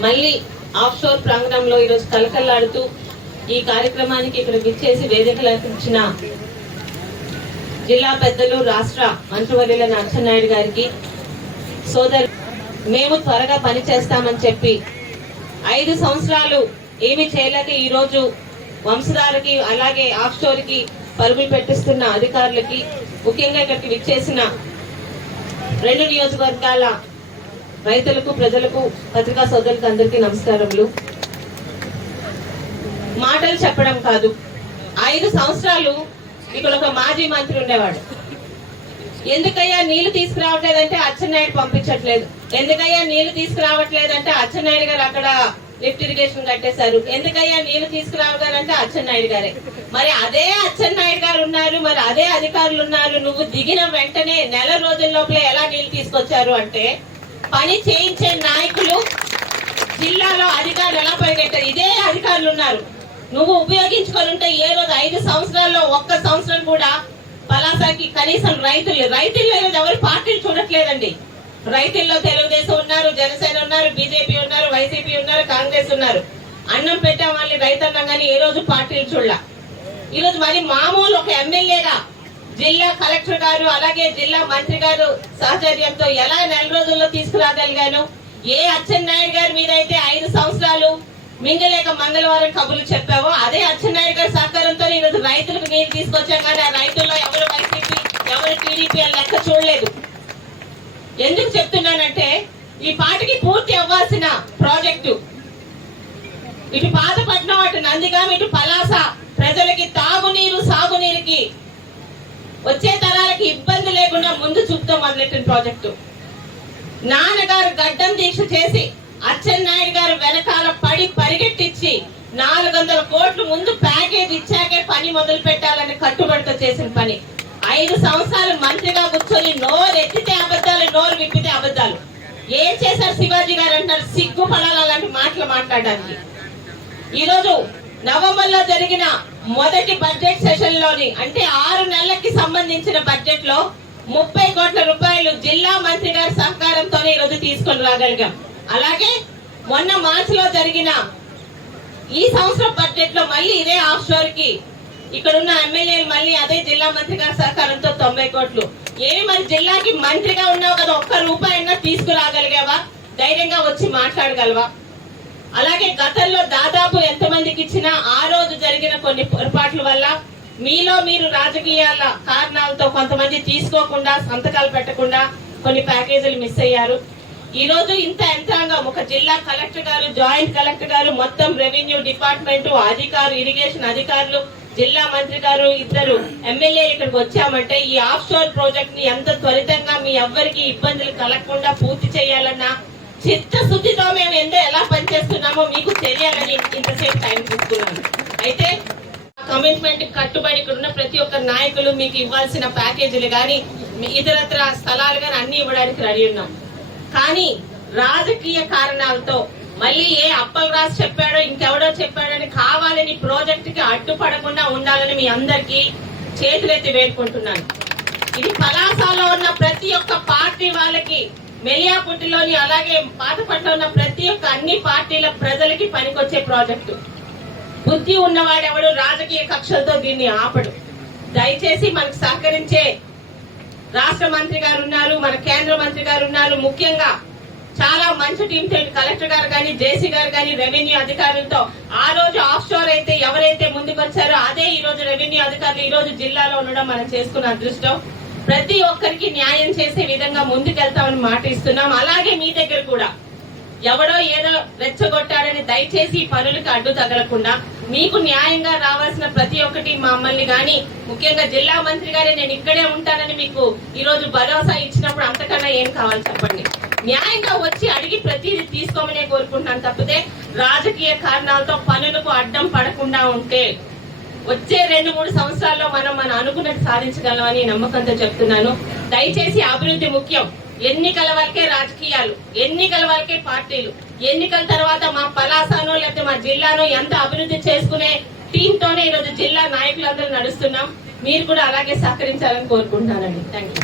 మళ్ళీ ఆఫ్షోర్ ప్రాంగణంలో ఈరోజు కలకల్లాడుతూ ఈ కార్యక్రమానికి ఇక్కడ విచ్చేసి వేదికలకించిన జిల్లా పెద్దలు రాష్ట్ర మంత్రివర్యుల అచ్చెన్నాయుడు గారికి సోదరు మేము త్వరగా పని చేస్తామని చెప్పి ఐదు సంవత్సరాలు ఏమి చేయలేక ఈరోజు వంశధారకి అలాగే ఆఫ్షోర్కి పరుగులు పెట్టిస్తున్న అధికారులకి ముఖ్యంగా ఇక్కడికి విచ్చేసిన రెండు నియోజకవర్గాల రైతులకు ప్రజలకు పత్రికా సోదరులకు అందరికీ నమస్కారములు. మాటలు చెప్పడం కాదు. ఐదు సంవత్సరాలు ఇక్కడ ఒక మాజీ మంత్రి ఉండేవాడు. ఎందుకయ్యా నీళ్ళు తీసుకురావట్లేదంటే అచ్చెన్నాయుడు పంపించట్లేదు? ఎందుకయ్యా నీళ్ళు తీసుకురావట్లేదంటే అచ్చెన్నాయుడు గారు అక్కడ లిఫ్ట్ ఇరిగేషన్ కట్టేశారు? ఎందుకయ్యా నీళ్ళు తీసుకురావగానంటే అచ్చెన్నాయుడు గారే? మరి అదే అచ్చెన్నాయుడు గారు ఉన్నారు మరి అదే అధికారులు ఉన్నారు. నువ్వు దిగిన వెంటనే నెల రోజుల లోపల ఎలా నీళ్ళు తీసుకొచ్చారు అంటే పని చేయించే నాయకులు జిల్లాలో అధికారులు ఎలా పరిగెట్టారు ఇదే అధికారులు ఉన్నారు. నువ్వు ఉపయోగించుకొని ఉంటే ఏ రోజు ఐదు సంవత్సరాల్లో ఒక్క సంవత్సరం కూడా పలాసాకి కనీసం రైతులు రైతుల్లో ఈరోజు పార్టీలు చూడట్లేదండి. రైతుల్లో తెలుగుదేశం ఉన్నారు జనసేన ఉన్నారు బీజేపీ ఉన్నారు వైసీపీ ఉన్నారు కాంగ్రెస్ ఉన్నారు. అన్నం పెట్టే వాళ్ళని రైతన్నం కానీ ఏ రోజు పార్టీలు చూడాల. ఈరోజు మరి మామూలు ఒక ఎమ్మెల్యేగా జిల్లా కలెక్టర్ గారు అలాగే జిల్లా మంత్రి గారు సహచర్యంతో ఎలా నెల రోజుల్లో తీసుకురాగలిగాను? ఏ అచ్చెన్నాయుడు గారి మీద అయితే ఐదు సంవత్సరాలు మింగలేక మంగళవారం కబుర్లు చెప్పావో అదే అచ్చెన్నాయుడు గారి సహకారంతో ఈరోజు రైతులకు నీరు తీసుకొచ్చాం కానీ ఆ రైతుల్లో ఎవరు వైసీపీ ఎవరు టీడీపీ అని లెక్క చూడలేదు. ఎందుకు చెప్తున్నానంటే ఈ పాటకి పూర్తి అవ్వాల్సిన ప్రాజెక్టు. ఇటు పాతపట్నం అటు నందిగాం ఇటు పలాస వచ్చే తరాలకి ఇబ్బంది లేకుండా ముందు చూపుతాం మొదలెట్టిన ప్రాజెక్టు నాన్నగారు గడ్డం దీక్ష చేసి అచ్చెన్నాయుడు గారు వెనకాల పడి పరిగెట్టించి నాలుగు వందల కోట్లు ముందు ప్యాకేజ్ ఇచ్చాకే పని మొదలు పెట్టాలని కట్టుబడితో చేసిన పని. ఐదు సంవత్సరాలు మంత్రిగా కూర్చొని నోరు ఎత్తితే అబద్ధాలు నోరు విప్పితే అబద్ధాలు. ఏం చేశారు శివాజీ గారు అంటారు సిగ్గుపడాలి అలాంటి మాటలు మాట్లాడడానికి. ఈరోజు నవంబర్లో జరిగిన మొదటి బడ్జెట్ సెషన్లోని అంటే ఆరు నెలలకి సంబంధించిన బడ్జెట్లో ముప్పై కోట్ల రూపాయలు జిల్లా మంత్రి గారి సహకారంతో ఈ రోజు తీసుకొని రాగలిగాం. అలాగే మొన్న మార్చి లో జరిగిన ఈ సంవత్సరం బడ్జెట్లో మళ్ళీ ఇదే ఆఫ్ షోర్కి ఇక్కడ ఉన్న ఎమ్మెల్యేలు మళ్ళీ అదే జిల్లా మంత్రి గారి సహకారంతో తొంభై కోట్లు. ఏమి మరి జిల్లాకి మంత్రిగా ఉన్నావు కదా ఒక్క రూపాయి అయినా తీసుకురాగలిగావా? ధైర్యంగా వచ్చి మాట్లాడగలవా? అలాగే గతంలో దాదాపు ఎంతమందికి ఇచ్చినా ఆ రోజు జరిగిన కొన్ని పొరపాట్ల వల్ల మీలో మీరు రాజకీయాల కారణాలతో కొంతమంది తీసుకోకుండా సంతకాలు పెట్టకుండా కొన్ని ప్యాకేజీలు మిస్ అయ్యారు. ఈ రోజు ఇంత యంత్రాంగం ఒక జిల్లా కలెక్టర్ గారు జాయింట్ కలెక్టర్ గారు మొత్తం రెవెన్యూ డిపార్ట్మెంట్ అధికారు ఇరిగేషన్ అధికారులు జిల్లా మంత్రి గారు ఇద్దరు ఎమ్మెల్యే ఇక్కడికి వచ్చామంటే ఈ ఆఫ్ షోర్ ప్రాజెక్ట్ని ఎంత త్వరితంగా మీ ఎవ్వరికి ఇబ్బందులు కలగకుండా పూర్తి చేయాలన్నా చిత్తశుద్ధితో మేము ఎందు ఎలా పనిచేస్తున్నామో మీకు తెలియాలని ఇంతసేపు టైం తీసుకున్నాను. అయితే కమిట్మెంట్ కట్టుబడి ఇక్కడ ఉన్న ప్రతి ఒక్క నాయకులు మీకు ఇవ్వాల్సిన ప్యాకేజీలు కానీ ఇతరత్ర స్థలాలు కానీ అన్ని ఇవ్వడానికి రెడీ ఉన్నాం. కానీ రాజకీయ కారణాలతో మళ్ళీ ఏ అప్పల్ రాజు చెప్పాడో ఇంకెవడో చెప్పాడని కావాలని ప్రాజెక్ట్కి అడ్డుపడకుండా ఉండాలని మీ అందరికీ చేతులెత్తి వేడుకుంటున్నాను. ఇది పలాసాలో ఉన్న ప్రతి ఒక్క పార్టీ వాళ్ళకి మెలియాపుట్టిలోని అలాగే పాతపట్ల ఉన్న ప్రతి ఒక్క అన్ని పార్టీల ప్రజలకి పనికొచ్చే ప్రాజెక్టు. బుద్ధి ఉన్నవాడెవడు రాజకీయ కక్షలతో దీన్ని ఆపడు. దయచేసి మనకు సహకరించే రాష్ట్ర మంత్రి గారు ఉన్నారు మన కేంద్ర మంత్రి గారు ఉన్నారు ముఖ్యంగా చాలా మంచి టీం కలెక్టర్ గారు కానీ జేసీ గారు కానీ రెవెన్యూ అధికారులతో ఆ రోజు ఆఫ్ షోర్ అయితే ఎవరైతే ముందుకు వచ్చారో అదే ఈ రోజు రెవెన్యూ అధికారులు ఈ రోజు జిల్లాలో ఉండడం మనం చేసుకున్న అదృష్టం. ప్రతి ఒక్కరికి న్యాయం చేసే విధంగా ముందుకెళ్తామని మాట ఇస్తున్నాం అలాగే మీ దగ్గర కూడా ఎవడో ఏదో రెచ్చగొట్టాడని దయచేసి ఈ పనులకు అడ్డు తగలకుండా మీకు న్యాయంగా రావాల్సిన ప్రతి ఒక్కటి మమ్మల్ని గాని ముఖ్యంగా జిల్లా మంత్రి గారే నేను ఇక్కడే ఉంటానని మీకు ఈ రోజు భరోసా ఇచ్చినప్పుడు అంతకన్నా ఏం కావాలి చెప్పండి. న్యాయంగా వచ్చి అడిగి ప్రతిదీ తీసుకోమనే కోరుకుంటున్నాను తప్పితే రాజకీయ కారణాలతో పనులకు అడ్డం పడకుండా ఉంటే వచ్చే రెండు మూడు సంవత్సరాల్లో మనం మనం అనుకున్నట్టు సాధించగలమని నమ్మకంతో చెప్తున్నాను. దయచేసి అభివృద్ధి ముఖ్యం. ఎన్నికల వరకే రాజకీయాలు ఎన్నికల వరకే పార్టీలు ఎన్నికల తర్వాత మా పలాసానో లేకపోతే మా జిల్లాను ఎంత అభివృద్ధి చేసుకునే టీంతోనే ఈరోజు జిల్లా నాయకులందరూ నడుస్తున్నాం. మీరు కూడా అలాగే సహకరించాలని కోరుకుంటున్నానండి. Thank you